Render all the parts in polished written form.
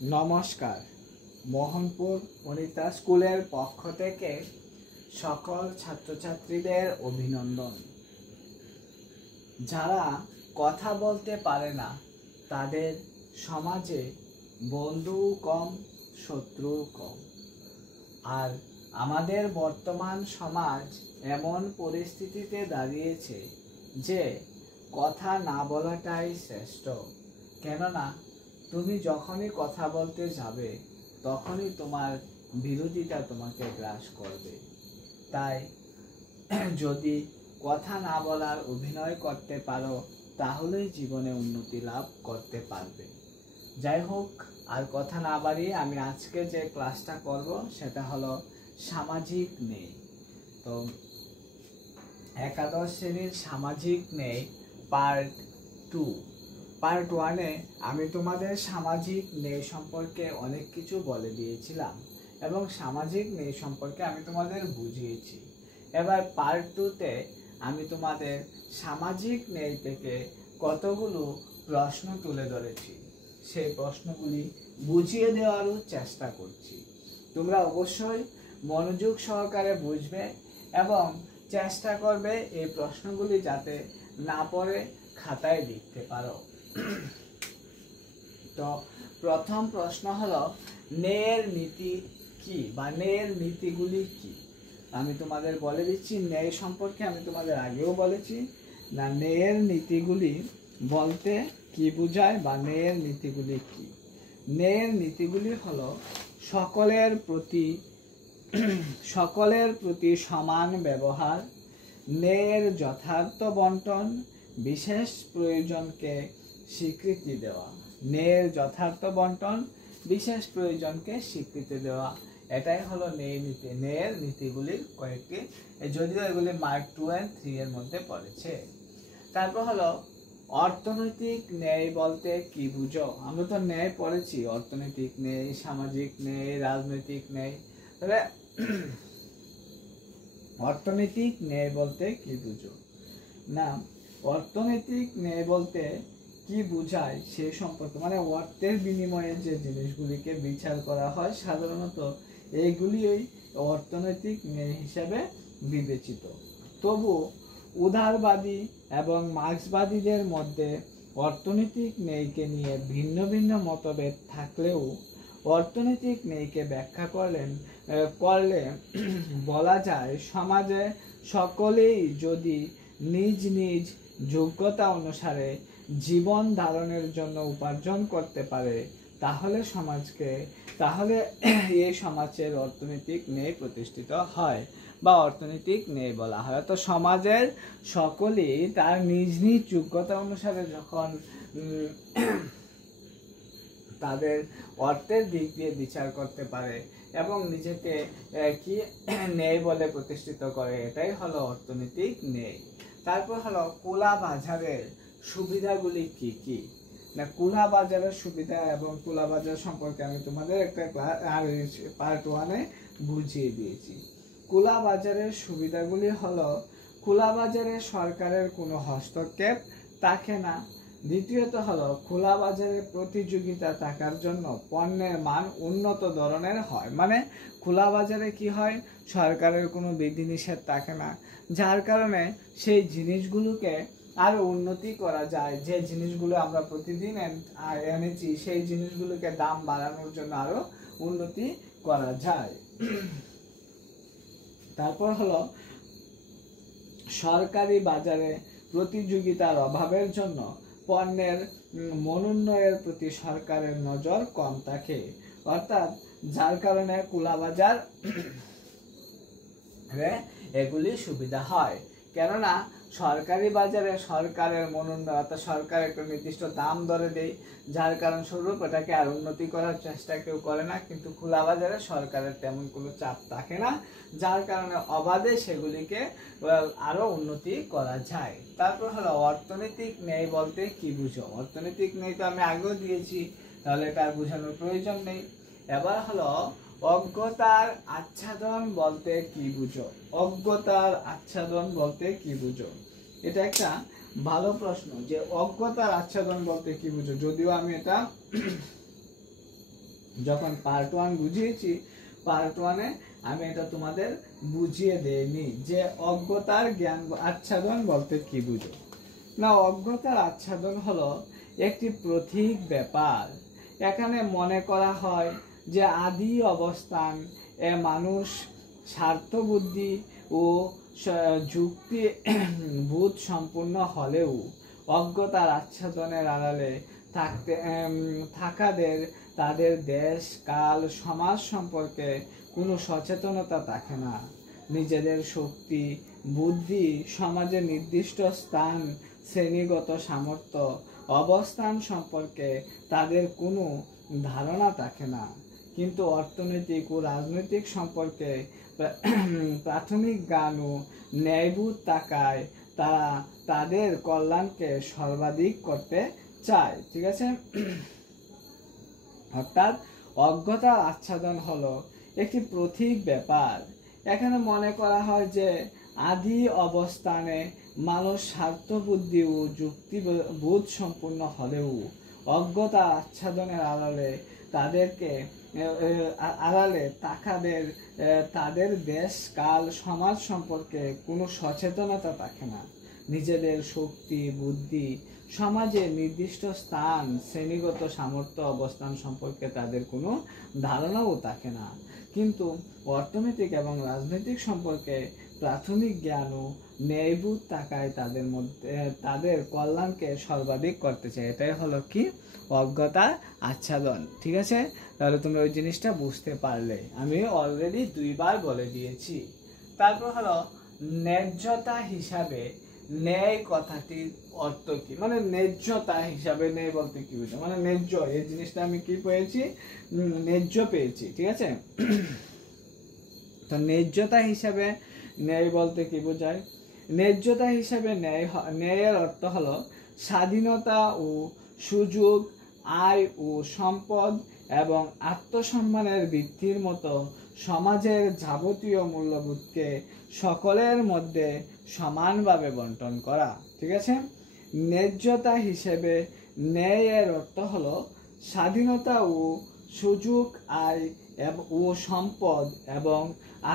নমস্কার। মোহনপুর অনিতা স্কুলের পক্ষ থেকে সকল ছাত্রছাত্রীদের অভিনন্দন। যারা কথা বলতে পারে না তাদের সমাজে বন্ধু কম, শত্রু কম। আর আমাদের বর্তমান সমাজ এমন পরিস্থিতিতে দাঁড়িয়েছে যে কথা না বলাটাই শ্রেষ্ঠ। কেননা তুমি যখনই কথা বলতে যাবে তখনই তোমার বিরোধিতা তোমাকে গ্রাস করবে। তাই যদি কথা না বলার অভিনয় করতে পারো তাহলেই জীবনে উন্নতি লাভ করতে পারবে। যাই হোক, আর কথা না বাড়িয়ে আমি আজকে যে ক্লাসটা করব সেটা হলো সামাজিক ন্যায়। তো একাদশ শ্রেণীর সামাজিক ন্যায় পার্ট 2। পার্ট 1-এ আমি তোমাদের সামাজিক ন্যায় সম্পর্কে অনেক কিছু বলে দিয়েছিলাম এবং সামাজিক ন্যায় সম্পর্কে আমি তোমাদের বুঝিয়েছি। এবার পার্ট 2-তে আমি তোমাদের সামাজিক ন্যায় থেকে কতগুলো প্রশ্ন তুলে ধরেছি, সেই প্রশ্নগুলি বুঝিয়ে দেওয়ারও চেষ্টা করছি। তোমরা অবশ্যই মনোযোগ সহকারে বুঝবে এবং চেষ্টা করবে এই প্রশ্নগুলি যাতে না পড়ে খাতায় লিখতে পারো। তো প্রথম প্রশ্ন হলো ন্যায়ের নীতি কি বা ন্যায়ের নীতিগুলি কি। আমি তোমাদের বলে দিচ্ছি, ন্যায় সম্পর্কে আমি তোমাদের আগেও বলেছি না, ন্যায়ের নীতিগুলি বলতে কি বোঝায় বা ন্যায়ের নীতিগুলি কি। ন্যায়ের নীতিগুলি হলো সকলের প্রতি সমান ব্যবহার, ন্যায়ের যথার্থ বন্টন, বিশেষ প্রয়োজনকে স্বীকৃতি দেওয়া। ন্যায়ের যথার্থ বন্টন, বিশেষ প্রয়োজনকে স্বীকৃতি দেওয়া, এটাই হলো ন্যায় নীতি। ন্যায়ের নীতিগুলির কয়েকটি, যদিও এগুলি মার্ক 2 and 3 এর মধ্যে পড়েছে। তারপর হলো অর্থনৈতিক ন্যায় বলতে কি বুঝো। আমরা তো ন্যায় পড়েছি, অর্থনৈতিক ন্যায়, সামাজিক ন্যায়, রাজনৈতিক ন্যায়। তবে অর্থনৈতিক ন্যায় বলতে কি বুঝো না, অর্থনৈতিক ন্যায় বলতে কি বোঝায় সে সম্পর্কে, মানে অর্থের বিনিময়ে যে জিনিসগুলিকে বিচার করা হয় সাধারণত এইগুলিই অর্থনৈতিক ন্যায় হিসেবে বিবেচিত। তবু উদারবাদী এবং মার্ক্সবাদীদের মধ্যে অর্থনৈতিক ন্যায়কে নিয়ে ভিন্ন ভিন্ন মতভেদ থাকলেও অর্থনৈতিক ন্যায়কে ব্যাখ্যা করলে বলা যায় সমাজে সকলেই যদি নিজ নিজ যোগ্যতা অনুসারে জীবন ধারণের জন্য উপার্জন করতে পারে তাহলে এই সমাজের অর্থনৈতিক ন্যায় প্রতিষ্ঠিত হয় বা অর্থনৈতিক ন্যায় বলা হয়। তো সমাজের সকলেই তার নিজ নিজ যোগ্যতা অনুসারে যখন তাদের অর্থের দিক দিয়ে বিচার করতে পারে এবং নিজেকে কি ন্যায় বলে প্রতিষ্ঠিত করে, এটাই হলো অর্থনৈতিক ন্যায়। তারপর হলো খোলা বাজারের সুবিধাগুলি কি কি না, খোলা বাজারের সুবিধা এবং খোলা বাজার সম্পর্কে আমি তোমাদের একটা পার্ট 1-এ বুঝিয়ে দিয়েছি। খোলা বাজারের সুবিধাগুলি হলো খোলা বাজারে সরকারের কোনো হস্তক্ষেপ থাকে না। দ্বিতীয়ত হলো খোলা বাজারে প্রতিযোগিতা থাকার জন্য পণ্যের মান উন্নত ধরনের হয়। মানে খোলা বাজারে কি হয়, সরকারের কোনো বিধিনিষেধ থাকে না, যার কারণে সেই জিনিসগুলোকে আরো উন্নতি করা যায়। যে জিনিসগুলো আমরা প্রতিদিন এনেছি সেই জিনিসগুলোকে দাম বাড়ানোর জন্য আরো উন্নতি করা যায়। তারপর হলো সরকারি বাজারে প্রতিযোগিতার অভাবের জন্য পণ্যের মনোন্নয়ের প্রতি সরকারের নজর কম থাকে, অর্থাৎ যার কারণে খোলা বাজার এগুলি সুবিধা হয়। কেননা সরকারি বাজারে সরকারের মনোন্নয়, অর্থাৎ সরকার একটা নির্দিষ্ট দাম ধরে দেয়, যার কারণ স্বরূপ এটাকে আর উন্নতি করার চেষ্টা কেউ করে না। কিন্তু খোলা বাজারে সরকারের তেমন কোনো চাপ থাকে না, যার কারণে অবাধে সেগুলিকে আরো উন্নতি করা যায়। তারপর হলো অর্থনৈতিক ন্যায় বলতে কি বুঝো। অর্থনৈতিক ন্যায় তো আমি আগেও দিয়েছি, তাহলে এটা বোঝানোর প্রয়োজন নেই। এবার হলো অজ্ঞতার আচ্ছাদন বলতে কি বুঝো। অজ্ঞতার আচ্ছাদন বলতে কি বুঝো, এটা একটা ভালো প্রশ্ন যে অজ্ঞতার আচ্ছাদন বলতে কি বুঝো। যদিও আমি এটা যখন পার্ট 1 বুঝিয়েছি, পার্ট 1-এ আমি এটা তোমাদের বুঝিয়ে দেইনি যে অজ্ঞতার জ্ঞান আচ্ছাদন বলতে কি বুঝো না। অজ্ঞতার আচ্ছাদন হলো একটি প্রতীক ব্যাপার। এখানে মনে করা হয় যে আদি অবস্থান মানুষ স্বার্থবুদ্ধি ও যুক্তি বোধ সম্পূর্ণ হলেও অজ্ঞতার আচ্ছাদনের আড়ালে থাকাদের তাদের দেশ কাল সমাজ সম্পর্কে কোনো সচেতনতা থাকে না। নিজেদের শক্তি বুদ্ধি সমাজের নির্দিষ্ট স্থান শ্রেণীগত সামর্থ্য অবস্থান সম্পর্কে তাদের কোনো ধারণা থাকে না। কিন্তু অর্থনৈতিক ও রাজনৈতিক সম্পর্কে প্রাথমিক জ্ঞান ও ন্যায়বোধ থাকায় তারা তাদের কল্যাণকে সর্বাধিক করতে চায়। ঠিক আছে, অর্থাৎ অজ্ঞতার আচ্ছাদন হলো একটি প্রতীক ব্যাপার। এখানে মনে করা হয় যে আদি অবস্থানে মানুষ স্বার্থবুদ্ধি ও যুক্তিবোধ সম্পূর্ণ হলেও অজ্ঞতা আচ্ছাদনের আড়ালে তাদের দেশ কাল সমাজ সম্পর্কে কোনো সচেতনতা থাকে না। নিজেদের শক্তি বুদ্ধি সমাজের নির্দিষ্ট স্থান শ্রেণীগত সামর্থ্য অবস্থান সম্পর্কে তাদের কোনো ধারণাও থাকে না। কিন্তু অর্থনৈতিক এবং রাজনৈতিক সম্পর্কে প্রাথমিক জ্ঞান ও ন্যায়বোধ থাকায় তাদের কল্যাণকে সর্বাধিক করতে চায়। এটাই হলো কি অজ্ঞতা আচ্ছাদন। ঠিক আছে, তাহলে তোমরা ওই জিনিসটা বুঝতে পারলে, আমি অলরেডি 2 বার বলে দিয়েছি। তারপর হলো ন্যায্যতা হিসাবে ন্যায় কথাটির অর্থ কি, মানে ন্যায্যতা হিসাবে ন্যায় বলতে কি বুঝো, মানে ন্যায্য এই জিনিসটা আমি কি পেয়েছি, ন্যায্য পেয়েছি। ঠিক আছে, তো ন্যায্যতা হিসাবে ন্যায় বলতে কি বোঝায়? ন্যায্যতা হিসাবে ন্যায়ের অর্থ হলো স্বাধীনতা ও সুযোগ, আয় ও সম্পদ এবং আত্মসম্মানের বৃদ্ধির মতো সমাজের যাবতীয় মূল্যবোধকে সকলের মধ্যে সমানভাবে বন্টন করা। ঠিক আছে, ন্যায্যতা হিসেবে ন্যায়ের অর্থ হলো স্বাধীনতা ও সুযোগ, আয় ও সম্পদ এবং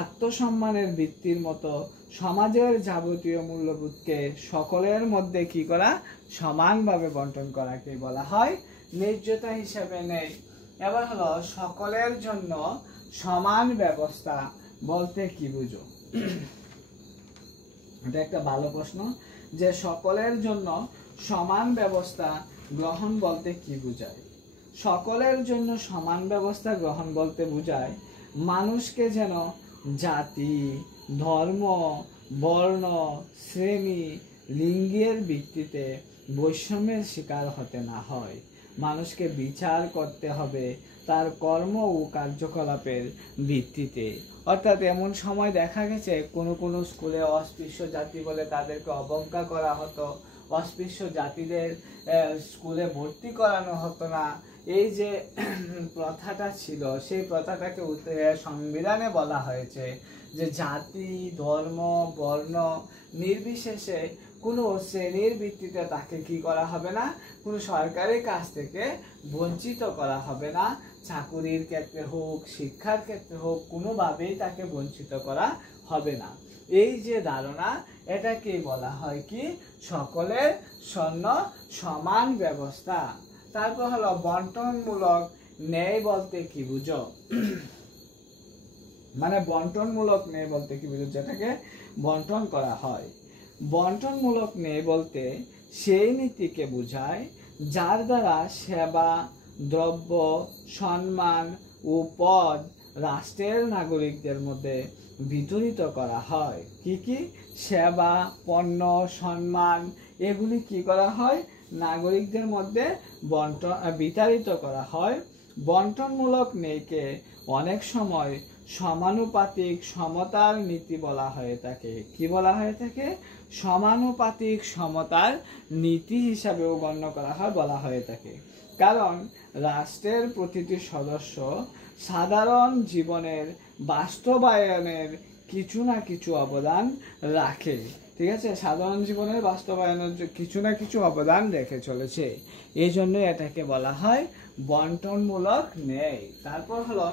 আত্মসম্মানের বৃত্তির মতো সমাজের যাবতীয় মূল্যবোধকে সকলের মধ্যে কি করা, সমানভাবে বন্টন করাকে বলা হয় ন্যায্যতা হিসাবে ন্যায়। এবার হলো সকলের জন্য সমান ব্যবস্থা বলতে কি বুঝো? এটা একটা ভালো প্রশ্ন, যে সকলের জন্য সমান ব্যবস্থা গ্রহণ বলতে কি বোঝায়? সকলের জন্য সমান ব্যবস্থা গ্রহণ বলতে বোঝায় মানুষকে যেন জাতি, ধর্ম, বর্ণ, শ্রেণী, লিঙ্গের ভিত্তিতে বৈষম্যের শিকার হতে না হয়। মানুষকে বিচার করতে হবে তার কর্ম ও কার্যকলাপের ভিত্তিতে। অর্থাৎ এমন সময় দেখা গেছে কোনো স্কুলে অস্পৃশ্য জাতি বলে তাদেরকে অবজ্ঞা করা হতো, অস্পৃশ্য জাতিদের স্কুলে ভর্তি করানো হতো না। এই যে প্রথাটা ছিল, সেই প্রথাটাকে সংবিধানে বলা হয়েছে যে জাতি, ধর্ম, বর্ণ নির্বিশেষে কোনো শ্রেণীর ভিত্তিতে তাকে কি করা হবে না, কোনো সরকারি কাজ থেকে বঞ্চিত করা হবে না। চাকুরির ক্ষেত্রে হোক, শিক্ষার ক্ষেত্রে হোক, কোনোভাবেই তাকে বঞ্চিত করা হবে না। এই যে ধারণা, এটাকে বলা হয় কি সকলের জন্য সমান ব্যবস্থা। তারপর হলো বন্টনমূলক ন্যায় বলতে কি বুঝো? মানে বন্টনমূলক ন্যায় বলতে কি বুঝো, যেটাকে বন্টন করা হয়। বন্টনমূলক ন্যায় বলতে সেই নীতিকে বোঝায় যার দ্বারা সেবা, দ্রব্য, সম্মান ও পদ রাষ্ট্রের নাগরিকদের মধ্যে বিতরিত করা হয়। কি কি সেবা, পণ্য, সম্মান এগুলি কি করা হয়, নাগরিকদের মধ্যে বিতাড়িত করা হয়। বন্টনমূলক ন্যায়কে অনেক সময় সমানুপাতিক সমতার নীতি বলা হয়ে থাকে। কি বলা হয়ে থাকে? সমানুপাতিক সমতার নীতি হিসাবেও গণ্য করা হয়, বলা হয়ে থাকে। কারণ রাষ্ট্রের প্রতিটি সদস্য সাধারণ জীবনের বাস্তবায়নের কিছু না কিছু অবদান রাখে। ঠিক আছে, সাধারণ জীবনের বাস্তবায়নের কিছু না কিছু অবদান রেখে চলেছে, এই জন্য এটাকে বলা হয় বন্টনমূলক ন্যায়। তারপর হলো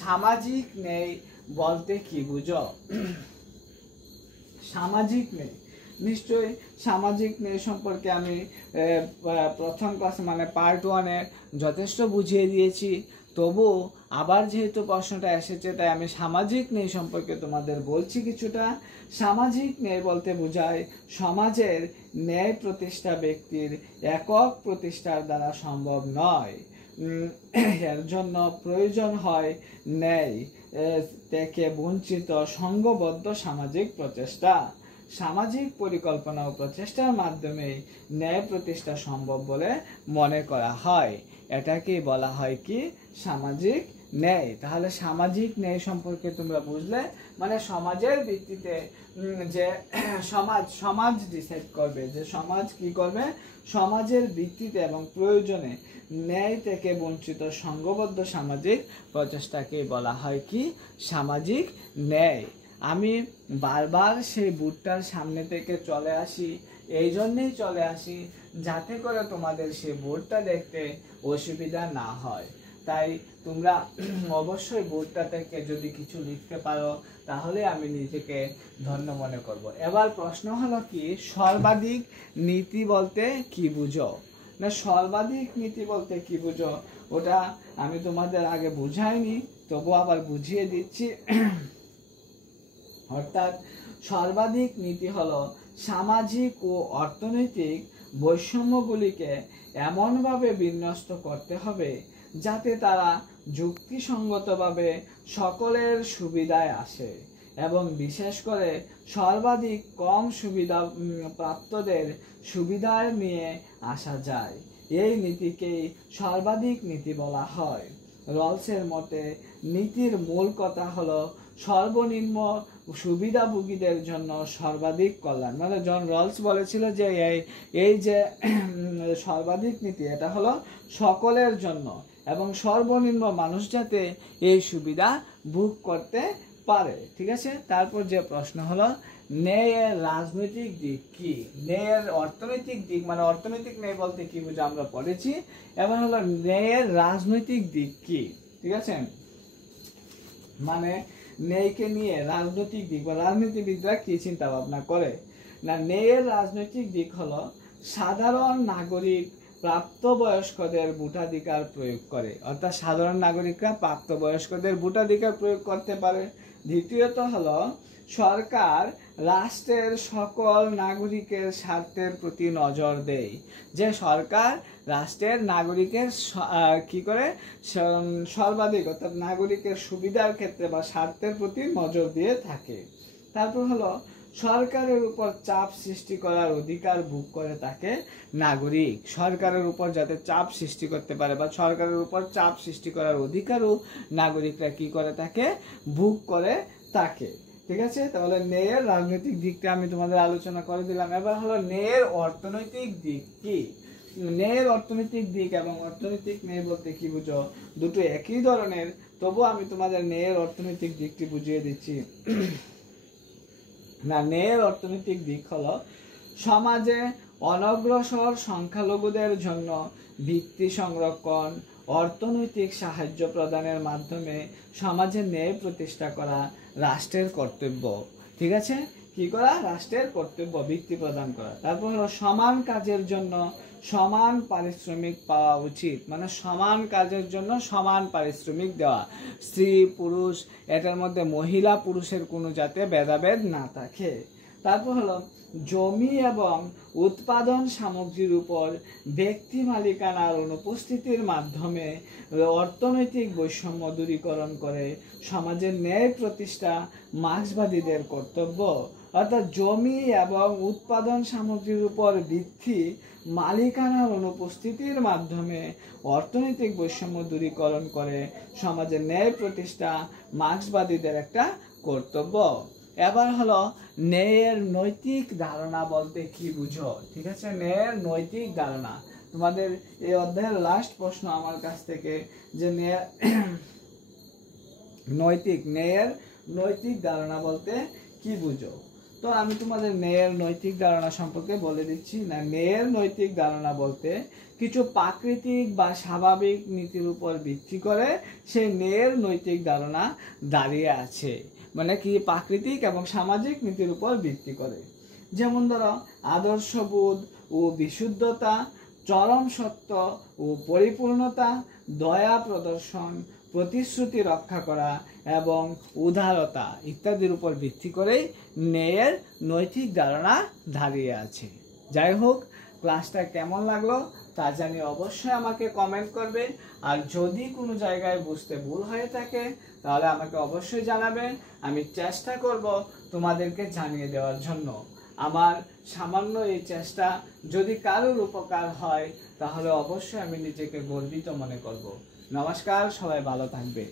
সামাজিক ন্যায় বলতে কি বুঝো? সামাজিক ন্যায়, নিশ্চয়ই সামাজিক ন্যায় সম্পর্কে আমি প্রথম ক্লাস মানে পার্ট 1-এ যথেষ্ট বুঝিয়ে দিয়েছি। তবু আবার যেহেতু প্রশ্নটা এসেছে, তাই আমি সামাজিক ন্যায় সম্পর্কে তোমাদের বলছি কিছুটা। সামাজিক ন্যায় বলতে বোঝায় সমাজের ন্যায় প্রতিষ্ঠা ব্যক্তির একক প্রতিষ্ঠার দ্বারা সম্ভব নয়। এর জন্য প্রয়োজন হয় ন্যায় থেকে বঞ্চিত সংঘবদ্ধ সামাজিক প্রচেষ্টা। সামাজিক পরিকল্পনা ও প্রচেষ্টার মাধ্যমে ন্যায় প্রতিষ্ঠা সম্ভব বলে মনে করা হয়। এটাকে বলা হয় কি? সামাজিক ন্যায়। তাহলে সামাজিক ন্যায় সম্পর্কে তোমরা বুঝলে, মানে সমাজের ভিত্তিতে যে সমাজ ডিসাইড করবে, যে সমাজ কি করবে, সমাজের ভিত্তিতে এবং প্রয়োজনে ন্যায় থেকে বঞ্চিত সংঘবদ্ধ সামাজিক প্রচেষ্টাকে বলা হয় কি? সামাজিক ন্যায়। আমি বারবার সেই বোর্ডটার সামনে থেকে চলে আসি, এই জন্যেই চলে আসি যাতে করে তোমাদের সেই বোর্ডটা দেখতে অসুবিধা না হয়। তাই তোমরা অবশ্যই বোর্ডটা থেকে যদি কিছু লিখতে পারো তাহলে আমি নিজেকে ধন্য মনে করব। এবার প্রশ্ন হলো কি, সর্বাধিক নীতি বলতে কি বুঝো? না, সর্বাধিক নীতি বলতে কি বুঝো ওটা আমি তোমাদের আগে বুঝাইনি, তবু আবার বুঝিয়ে দিচ্ছি। অর্থাৎ সর্বাধিক নীতি হলো সামাজিক ও অর্থনৈতিক বৈষম্যগুলিকে এমনভাবে বিন্যস্ত করতে হবে যাতে তারা যুক্তিসঙ্গতভাবে সকলের সুবিধায় আসে এবং বিশেষ করে সর্বাধিক কম সুবিধা প্রাপ্তদের সুবিধায় নিয়ে আসা যায়। এই নীতিকেই সর্বাধিক নীতি বলা হয়। রলসের মতে নীতির মূল কথা হলো সর্বনিম্ন সুবিধাভোগীদের জন্য সর্বাধিক কল্যাণ। মানে জন রলস বলেছিল যে এই যে সর্বাধিক নীতি, এটা হলো সকলের জন্য এবং সর্বনিম্ন মানুষ যাতে এই সুবিধা ভোগ করতে পারে। ঠিক আছে, তারপর যে প্রশ্ন হলো ন্যায়ের রাজনৈতিক দিক কি? ন্যায়ের অর্থনৈতিক দিক, মানে অর্থনৈতিক ন্যায় বলতে কি বুঝো আমরা পড়েছি। এবার হলো ন্যায়ের রাজনৈতিক দিক কি? ঠিক আছে, মানে ন্যায়কে নিয়ে রাজনৈতিক দিক বা রাজনীতিবিদরা কি চিন্তা ভাবনা করে। না, ন্যায়ের রাজনৈতিক দিক হলো সাধারণ নাগরিক প্রাপ্তবয়স্কদের ভোটাধিকার প্রয়োগ করে, অর্থাৎ সাধারণ নাগরিকরা প্রাপ্তবয়স্কদের ভোটাধিকার প্রয়োগ করতে পারে। দ্বিতীয়ত হলো সরকার রাষ্ট্রের সকল নাগরিকের স্বার্থের প্রতি নজর দেয়, যে সরকার রাষ্ট্রের নাগরিকের কি করে সর্বাধিক অর্থাৎ নাগরিকের সুবিধার ক্ষেত্রে বা স্বার্থের প্রতি নজর দিয়ে থাকে। তারপর হলো সরকারের উপর চাপ সৃষ্টি করার অধিকার ভোগ করে তাকে নাগরিক। সরকারের উপর যাতে চাপ সৃষ্টি করতে পারে বা সরকারের উপর চাপ সৃষ্টি করার অধিকারও নাগরিকরা কি করে তাকে ভোগ করে থাকে। ঠিক আছে, তাহলে ন্যায়ের রাজনৈতিক দিকটা আমি তোমাদের আলোচনা করে দিলাম। এবার হলো ন্যায়ের অর্থনৈতিক দিক কি? ন্যায়ের অর্থনৈতিক দিক এবং অর্থনৈতিক ন্যায় বলতে কি বুঝো? দুটো একই ধরনের, তবু আমি তোমাদের ন্যায়ের অর্থনৈতিক দিকটি বুঝিয়ে দিচ্ছি। না, ন্যায়ের অর্থনৈতিক দিক হলো সমাজে অনগ্রসর সংখ্যালঘুদের জন্য ভিত্তি সংরক্ষণ, অর্থনৈতিক সাহায্য প্রদানের মাধ্যমে সমাজে ন্যায় প্রতিষ্ঠা করা রাষ্ট্রের কর্তব্য। ঠিক আছে, কি করা? রাষ্ট্রের কর্তব্য, ভিত্তি প্রদান করা। তারপর হলো সমান কাজের জন্য সমান পারিশ্রমিক পাওয়া উচিত, মানে সমান কাজের জন্য সমান পারিশ্রমিক দেওয়া। স্ত্রী পুরুষ এটার মধ্যে মহিলা পুরুষের কোনো যাতে ভেদাভেদ না থাকে। তারপর হলো জমি এবং উৎপাদন সামগ্রীর উপর ব্যক্তি মালিকানার অনুপস্থিতির মাধ্যমে অর্থনৈতিক বৈষম্য দূরীকরণ করে সমাজের ন্যায় প্রতিষ্ঠা মার্ক্সবাদীদের কর্তব্য। অর্থাৎ জমি এবং উৎপাদন সামগ্রীর উপর ভিত্তি মালিকানার অনুপস্থিতির মাধ্যমে অর্থনৈতিক বৈষম্য দূরীকরণ করে সমাজের ন্যায় প্রতিষ্ঠা মার্ক্সবাদীদের একটা কর্তব্য। এবার হলো ন্যায়ের নৈতিক ধারণা বলতে কি বুঝো? ঠিক আছে, ন্যায়ের নৈতিক ধারণা তোমাদের এই অধ্যায়ের লাস্ট প্রশ্ন আমার কাছ থেকে, যে ন্যায়ের নৈতিক ধারণা বলতে কি বুঝো? তো আমি তোমাদের ন্যায়ের নৈতিক ধারণা সম্পর্কে বলে দিচ্ছি। না, ন্যায়ের নৈতিক ধারণা বলতে কিছু প্রাকৃতিক বা স্বাভাবিক নীতির উপর ভিত্তি করে সেই ন্যায়ের নৈতিক ধারণা দাঁড়িয়ে আছে। মানে কি, প্রাকৃতিক এবং সামাজিক নীতির উপর ভিত্তি করে। যেমন ধরো, আদর্শবোধ ও বিশুদ্ধতা, চরম সত্য ও পরিপূর্ণতা, দয়া প্রদর্শন, প্রতিশ্রুতি রক্ষা করা এবং উদারতা ইত্যাদির উপর ভিত্তি করেই ন্যায়ের নৈতিক ধারণা দাঁড়িয়ে আছে। যাই হোক, ক্লাসটা কেমন লাগলো তা জানি অবশ্যই আমাকে কমেন্ট করবে। আর যদি কোনো জায়গায় বুঝতে ভুল হয়ে থাকে তাহলে আমাকে অবশ্যই জানাবে। আমি চেষ্টা করব তোমাদেরকে জানিয়ে দেওয়ার জন্য। আমার সামান্য এই চেষ্টা যদি কারোর উপকার হয় তাহলে অবশ্যই আমি নিজেকে গর্বিত মনে করব। নমস্কার, সবাই ভালো থাকবে।